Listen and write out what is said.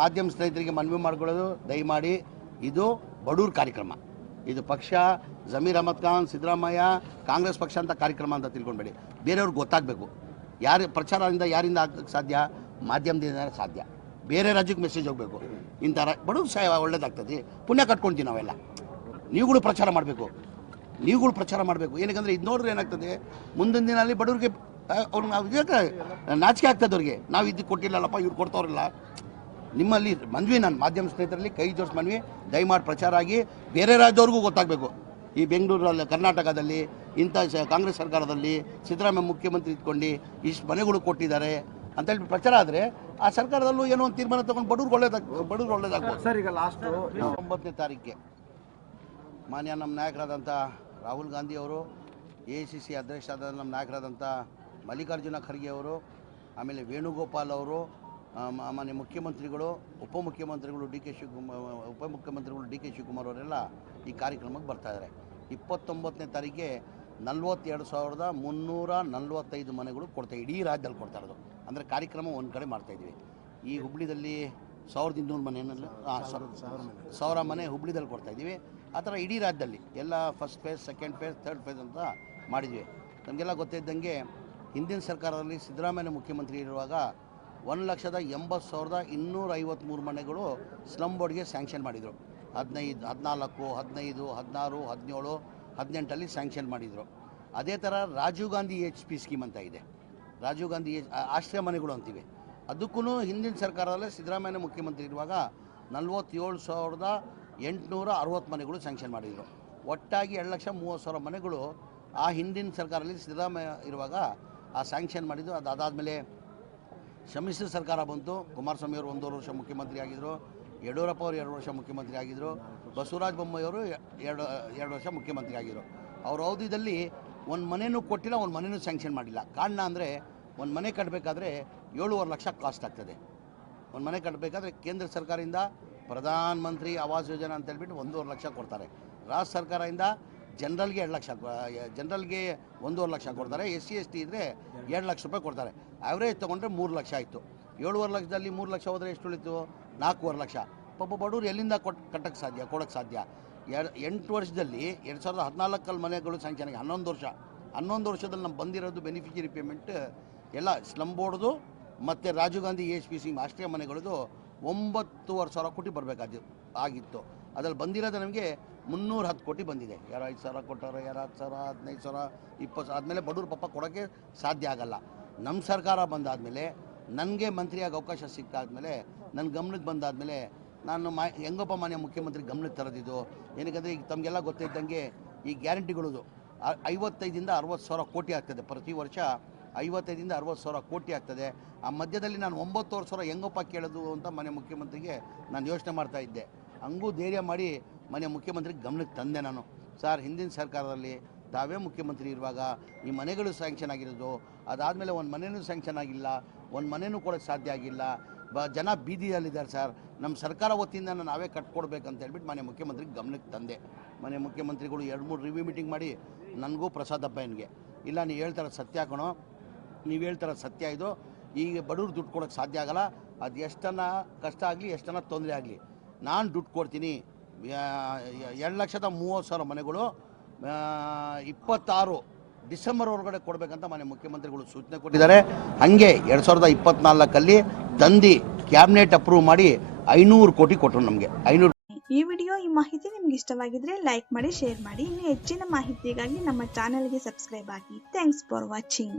ಮಾಧ್ಯಮ ಸ್ನೇಹಿತರಿಗೆ ಮನವಿ ಮಾಡ್ಕೊಳ್ಳೋದು, ದಯಮಾಡಿ ಇದು ಬಡೂರ್ ಕಾರ್ಯಕ್ರಮ. ಇದು ಪಕ್ಷ, ಜಮೀರ್ ಅಹಮದ್ ಖಾನ್, ಸಿದ್ದರಾಮಯ್ಯ, ಕಾಂಗ್ರೆಸ್ ಪಕ್ಷ ಅಂತ ಕಾರ್ಯಕ್ರಮ ಅಂತ ತಿಳ್ಕೊಂಡ್ಬೇಡಿ. ಬೇರೆಯವ್ರಿಗೆ ಗೊತ್ತಾಗಬೇಕು. ಯಾರು ಪ್ರಚಾರದಿಂದ ಯಾರಿಂದ ಆಗಕ್ಕೆ ಸಾಧ್ಯ? ಮಾಧ್ಯಮದಿಂದ ಸಾಧ್ಯ. ಬೇರೆ ರಾಜ್ಯಕ್ಕೆ ಮೆಸೇಜ್ ಹೋಗಬೇಕು. ಇಂಥ ಬಡವ್ರು ಸಹ ಒಳ್ಳೇದಾಗ್ತದೆ. ಪುಣ್ಯ ಕಟ್ಕೊಳ್ತೀವಿ ನಾವೆಲ್ಲ. ನೀವುಗಳು ಪ್ರಚಾರ ಮಾಡಬೇಕು. ನೀವುಗಳು ಪ್ರಚಾರ ಮಾಡಬೇಕು. ಏನಕ್ಕಂದ್ರೆ ಇದು ನೋಡಿದ್ರೆ ಏನಾಗ್ತದೆ? ಮುಂದಿನ ದಿನಲ್ಲಿ ಬಡವ್ರಿಗೆ ಅವ್ರು ನಾವು ಇದಕ್ಕೆ ನಾಚಿಕೆ ಆಗ್ತದೆ ಅವ್ರಿಗೆ. ನಾವು ಇದು ಕೊಟ್ಟಿಲ್ಲಲ್ಲಪ್ಪ ಇವ್ರು ಕೊಡ್ತಾವ್ರಲ್ಲ. ನಿಮ್ಮಲ್ಲಿ ಮನ್ವಿ ನಾನು ಮಾಧ್ಯಮ ಸ್ನೇಹಿತರಲ್ಲಿ ಕೈ ಜೋಡಿಸಿ ಮನ್ವಿ ದಯಮಾಡಿ ಪ್ರಚಾರ ಆಗಿ ಬೇರೆ ರಾಜ್ಯವ್ರಿಗೂ ಗೊತ್ತಾಗಬೇಕು. ಈ ಬೆಂಗಳೂರಲ್ಲಿ ಕರ್ನಾಟಕದಲ್ಲಿ ಇಂಥ ಕಾಂಗ್ರೆಸ್ ಸರ್ಕಾರದಲ್ಲಿ ಸಿದ್ದರಾಮಯ್ಯ ಮುಖ್ಯಮಂತ್ರಿ ಇಟ್ಕೊಂಡು ಇಷ್ಟು ಮನೆಗಳು ಕೊಟ್ಟಿದ್ದಾರೆ ಅಂತೇಳಿ ಪ್ರಚಾರ ಆದರೆ ಆ ಸರ್ಕಾರದಲ್ಲೂ ಏನೋ ಒಂದು ತೀರ್ಮಾನ ತಗೊಂಡು ಬಡವ್ರಿಗೆ ಒಳ್ಳೇದಾಗ ಬಡವ್ರಿಗೆ ಒಳ್ಳೇದಾಗ್ಬೋದು. ಸರ್ ಈಗ ಲಾಸ್ಟು ಒಂಬತ್ತನೇ ತಾರೀಕಿಗೆ ಮಾನ್ಯ ನಮ್ಮ ನಾಯಕರಾದಂಥ ರಾಹುಲ್ ಗಾಂಧಿ ಅವರು ಎ ಸಿ ಸಿ ಅಧ್ಯಕ್ಷರಾದ ನಮ್ಮ ನಾಯಕರಾದಂಥ ಮಲ್ಲಿಕಾರ್ಜುನ ಖರ್ಗೆ ಅವರು ಆಮೇಲೆ ವೇಣುಗೋಪಾಲ್ ಅವರು ಮಾನ್ಯ ಮುಖ್ಯಮಂತ್ರಿಗಳು ಉಪಮುಖ್ಯಮಂತ್ರಿಗಳು ಡಿ ಕೆ ಶಿವಕುಮಾರ್ ಉಪಮುಖ್ಯಮಂತ್ರಿಗಳು ಡಿ ಕೆ ಶಿವಕುಮಾರ್ ಅವರೆಲ್ಲ ಈ ಕಾರ್ಯಕ್ರಮಕ್ಕೆ ಬರ್ತಾ ಇದ್ದಾರೆ. ಇಪ್ಪತ್ತೊಂಬತ್ತನೇ ತಾರೀಕಿಗೆ ನಲ್ವತ್ತೆರಡು ಸಾವಿರದ ಮುನ್ನೂರ ನಲ್ವತ್ತೈದು ಮನೆಗಳು ಕೊಡ್ತಾ ಇಡೀ ರಾಜ್ಯದಲ್ಲಿ ಕೊಡ್ತಾ ಇರೋದು. ಅಂದರೆ ಕಾರ್ಯಕ್ರಮ ಒಂದು ಕಡೆ ಮಾಡ್ತಾಯಿದ್ವಿ ಈ ಹುಬ್ಳಿದಲ್ಲಿ ಸಾವಿರದ ಇನ್ನೂರು ಮನೆಯಲ್ಲಿ ಸಾವಿರ ಮನೆ. ಹುಬ್ಳಿದಲ್ಲಿ ಕೊಡ್ತಾ ಇದ್ದೀವಿ. ಆ ಥರ ಇಡೀ ರಾಜ್ಯದಲ್ಲಿ ಎಲ್ಲ first phase second phase third phase ಅಂತ ಮಾಡಿದ್ವಿ. ನಮಗೆಲ್ಲ ಗೊತ್ತಿದ್ದಂಗೆ ಹಿಂದಿನ ಸರ್ಕಾರದಲ್ಲಿ ಸಿದ್ದರಾಮಯ್ಯ ಮುಖ್ಯಮಂತ್ರಿ ಇರುವಾಗ ಒಂದು ಲಕ್ಷದ ಎಂಬತ್ತು ಸಾವಿರದ ಇನ್ನೂರ ಐವತ್ತ್ಮೂರು ಮನೆಗಳು ಸ್ಲಮ್ ಬೋರ್ಡ್ಗೆ ಸ್ಯಾಂಕ್ಷನ್ ಮಾಡಿದರು. ಹದಿನೈದು, ಹದಿನಾಲ್ಕು, ಹದಿನೈದು, ಹದಿನಾರು, ಹದಿನೇಳು, ಹದಿನೆಂಟಲ್ಲಿ ಸ್ಯಾಂಕ್ಷನ್ ಮಾಡಿದರು. ಅದೇ ಥರ Rajiv Gandhi H P scheme ಅಂತ ಇದೆ. ರಾಜೀವ್ ಗಾಂಧಿ ಎಚ್- ಆಶ್ರಯ ಮನೆಗಳು ಅಂತೀವಿ. ಅದಕ್ಕೂ ಹಿಂದಿನ ಸರ್ಕಾರದಲ್ಲೇ ಸಿದ್ದರಾಮಯ್ಯ ಮುಖ್ಯಮಂತ್ರಿ ಇರುವಾಗ ನಲ್ವತ್ತೇಳು ಸಾವಿರದ ಎಂಟುನೂರ ಅರವತ್ತು ಮನೆಗಳು ಸ್ಯಾಂಕ್ಷನ್ ಮಾಡಿದರು. ಒಟ್ಟಾಗಿ ಎರಡು ಲಕ್ಷ ಮೂವತ್ತು ಸಾವಿರ ಮನೆಗಳು ಆ ಹಿಂದಿನ ಸರ್ಕಾರದಲ್ಲಿ ಸಿದ್ದರಾಮಯ್ಯ ಇರುವಾಗ ಆ ಸ್ಯಾಂಕ್ಷನ್ ಮಾಡಿದ್ದು. ಅದು ಅದಾದಮೇಲೆ ಸಮ್ಮಿಶ್ರ ಸರ್ಕಾರ ಬಂತು. ಕುಮಾರಸ್ವಾಮಿ ಅವರು ಒಂದೂವರೆ ವರ್ಷ ಮುಖ್ಯಮಂತ್ರಿ ಆಗಿದ್ದರು ಯಡಿಯೂರಪ್ಪ ಅವರು ಎರಡು ವರ್ಷ ಮುಖ್ಯಮಂತ್ರಿ ಆಗಿದ್ದರು ಬಸವರಾಜ ಬೊಮ್ಮಾಯಿಯವರು ಎರಡು ಎರಡು ವರ್ಷ ಮುಖ್ಯಮಂತ್ರಿ ಆಗಿದ್ದರು ಅವ್ರ ಅವಧಿಯಲ್ಲಿ ಒಂದು ಮನೆಯೂ ಕೊಟ್ಟಿಲ್ಲ, ಒಂದು ಮನೆಯೂ ಸ್ಯಾಂಕ್ಷನ್ ಮಾಡಿಲ್ಲ. ಕಾರಣ ಅಂದರೆ ಒಂದು ಮನೆ ಕಟ್ಟಬೇಕಾದ್ರೆ ಏಳುವರೆ ಲಕ್ಷ ಕಾಸ್ಟ್ ಆಗ್ತದೆ. ಒಂದು ಮನೆ ಕಟ್ಟಬೇಕಾದ್ರೆ ಕೇಂದ್ರ ಸರ್ಕಾರದಿಂದ ಪ್ರಧಾನಮಂತ್ರಿ ಆವಾಸ್ ಯೋಜನೆ ಅಂತ ಹೇಳ್ಬಿಟ್ಟು ಒಂದೂವರೆ ಲಕ್ಷ ಕೊಡ್ತಾರೆ. ರಾಜ್ಯ ಸರ್ಕಾರದಿಂದ ಜನರಲ್ಗೆ ಎರಡು ಲಕ್ಷ ಜನರಲ್ಗೆ ಒಂದೂವರೆ ಲಕ್ಷ ಕೊಡ್ತಾರೆ, ಎಸ್ ಸಿ, ಎಸ್ ಟಿ ಇದ್ದರೆ ಎರಡು ಲಕ್ಷ ರೂಪಾಯಿ ಕೊಡ್ತಾರೆ. ಆವ್ರೇಜ್ ತೊಗೊಂಡ್ರೆ ಮೂರು ಲಕ್ಷ ಆಯಿತು. ಏಳುವರೆ ಲಕ್ಷದಲ್ಲಿ ಮೂರು ಲಕ್ಷ ಹೋದರೆ ಎಷ್ಟು ಉಳಿತು? ನಾಲ್ಕೂವರೆ ಲಕ್ಷ. ಪಾಪ ಬಡವರು ಎಲ್ಲಿಂದ ಕೊಟ್ಟು ಕಟ್ಟಕ್ಕೆ ಸಾಧ್ಯ ಕೊಡೋಕ್ಕೆ ಸಾಧ್ಯ? ಎರಡು, ಎಂಟು ವರ್ಷದಲ್ಲಿ ಎರಡು ಸಾವಿರದ ಹದಿನಾಲ್ಕಲ್ಲಿ ಮನೆಗಳು ಸ್ಯಾಂಕ್ಷನ್ ಆಗಿ ಹನ್ನೊಂದು ವರ್ಷ. ಹನ್ನೊಂದು ವರ್ಷದಲ್ಲಿ ನಮ್ಮ ಬಂದಿರೋದು ಬೆನಿಫಿಷರಿ ಪೇಮೆಂಟ್ ಎಲ್ಲ ಸ್ಲಮ್ ಬೋರ್ಡ್ದು ಮತ್ತು Rajiv Gandhi S P C Ashraya ಮನೆಗಳದ್ದು ಒಂಬತ್ತುವರೆ ಸಾವಿರ ಕೋಟಿ ಬರಬೇಕಾದ್ದು ಆಗಿತ್ತು. ಅದರಲ್ಲಿ ಬಂದಿರೋದು ನಮಗೆ ಮುನ್ನೂರ ಹತ್ತು ಕೋಟಿ ಬಂದಿದೆ. ಯಾರು ಐದು ಸಾವಿರ ಕೊಟ್ಟಾರ ಯಾರು ಹತ್ತು ಸಾವಿರ, ಹದಿನೈದು ಸಾವಿರ, ಇಪ್ಪತ್ತು ಸಾವಿರ, ಆದಮೇಲೆ ಬಡವ್ರ ಪಾಪ ಕೊಡೋಕ್ಕೆ ಸಾಧ್ಯ ಆಗಲ್ಲ. ನಮ್ಮ ಸರ್ಕಾರ ಬಂದಾದಮೇಲೆ, ನನಗೆ ಮಂತ್ರಿಯಾಗಿ ಅವಕಾಶ ಸಿಕ್ಕಾದ್ಮೇಲೆ ನನ್ನ ಗಮನಕ್ಕೆ ಬಂದಾದಮೇಲೆ, ನಾನು ಮಾ, ಹೆಂಗಪ್ಪ ಮಾನ್ಯ ಮುಖ್ಯಮಂತ್ರಿ ಗಮನಕ್ಕೆ ತರೋದಿದ್ದು? ಏನಕ್ಕೆ ಈಗ ತಮಗೆಲ್ಲ ಗೊತ್ತಿದ್ದಂಗೆ ಈ ಗ್ಯಾರಂಟಿಗಳದು ಐವತ್ತೈದಿಂದ ಅರವತ್ತು ಸಾವಿರ ಕೋಟಿ ಆಗ್ತದೆ. ಪ್ರತಿ ವರ್ಷ ಐವತ್ತೈದಿಂದ ಅರವತ್ತು ಸಾವಿರ ಕೋಟಿ ಆಗ್ತದೆ. ಆ ಮಧ್ಯದಲ್ಲಿ ನಾನು ಒಂಬತ್ತುವರೆ ಸಾವಿರ ಹೆಂಗಪ್ಪ ಕೇಳೋದು ಅಂತ ಮನೆ ಮುಖ್ಯಮಂತ್ರಿಗೆ ನಾನು ಯೋಚನೆ ಮಾಡ್ತಾ ಇದ್ದೆ. ಹಂಗೂ ಧೈರ್ಯ ಮಾಡಿ ಮನೆ ಮುಖ್ಯಮಂತ್ರಿಗೆ ಗಮನಕ್ಕೆ ತಂದೆ ನಾನು. ಸರ್, ಹಿಂದಿನ ಸರ್ಕಾರದಲ್ಲಿ ತಾವೇ ಮುಖ್ಯಮಂತ್ರಿ ಇರುವಾಗ ಈ ಮನೆಗಳು ಸ್ಯಾಂಕ್ಷನ್ ಆಗಿರೋದು, ಅದಾದಮೇಲೆ ಒಂದು ಮನೆಯೂ ಸ್ಯಾಂಕ್ಷನ್ ಆಗಿಲ್ಲ, ಒಂದು ಮನೆಯೂ ಕೊಡೋಕ್ಕೆ ಸಾಧ್ಯ ಆಗಿಲ್ಲ. ಬ, ಜನ ಬೀದಿಯಲ್ಲಿದ್ದಾರೆ ಸರ್. ನಮ್ಮ ಸರ್ಕಾರ ವತಿಯಿಂದ ನಾವೇ ಕಟ್ಕೊಡ್ಬೇಕಂತ ಹೇಳ್ಬಿಟ್ಟು ಮನೆ ಮುಖ್ಯಮಂತ್ರಿ ಗಮನಕ್ಕೆ ತಂದೆ. ಮನೆ ಮುಖ್ಯಮಂತ್ರಿಗಳು ಎರಡು ಮೂರು ರಿವ್ಯೂ ಮೀಟಿಂಗ್ ಮಾಡಿ ನನಗೂ ಪ್ರಸಾದಪ್ಪನಿಗೆ ಇಲ್ಲ, ನೀವು ಹೇಳ್ತಾರ ಸತ್ಯ ಕಣೋ. ನೀವು ಹೇಳ್ತಾರ ಸತ್ಯ ಇದು. ಈಗ ಬಡವ್ರು ದುಡ್ಡು ಕೊಡೋಕ್ಕೆ ಸಾಧ್ಯ ಆಗಲ್ಲ. ಅದು ಎಷ್ಟನ್ನ ಕಷ್ಟ ಆಗಲಿ, ಎಷ್ಟನ್ನ ತೊಂದರೆ ಆಗಲಿ. ನಾನು ದುಡ್ಡು ಕೊಡ್ತೀನಿ. ಎರಡು ಲಕ್ಷದ ಮೂವತ್ತು ಸಾವಿರ ಮನೆಗಳು ಇಪ್ಪತ್ತಾರು ಡಿಸೆಂಬರ್ ಒಳಗಡೆ ಕೊಡಬೇಕಂತ ಮನೆ ಮುಖ್ಯಮಂತ್ರಿಗಳು ಸೂಚನೆ ಕೊಟ್ಟಿದ್ದಾರೆ. ಹಾಗೆ ಎರಡು ಸಾವಿರದ ಇಪ್ಪತ್ನಾಲ್ಕಲ್ಲಿ ದಂಧಿ ಕ್ಯಾಬಿನೆಟ್ ಅಪ್ರೂವ್ ಮಾಡಿ ಐನೂರು ಕೋಟಿ ಕೊಟ್ಟರು ನಮಗೆ. ಐನೂರು ಈ ವಿಡಿಯೋ, ಈ ಮಾಹಿತಿ ನಿಮ್ಗೆ ಇಷ್ಟವಾಗಿದ್ರೆ ಲೈಕ್ ಮಾಡಿ, ಶೇರ್ ಮಾಡಿ. ಇನ್ನು ಹೆಚ್ಚಿನ ಮಾಹಿತಿಗಾಗಿ ನಮ್ಮ ಚಾನೆಲ್ಗೆ ಸಬ್ಸ್ಕ್ರೈಬ್ ಆಗಿ. Thanks for watching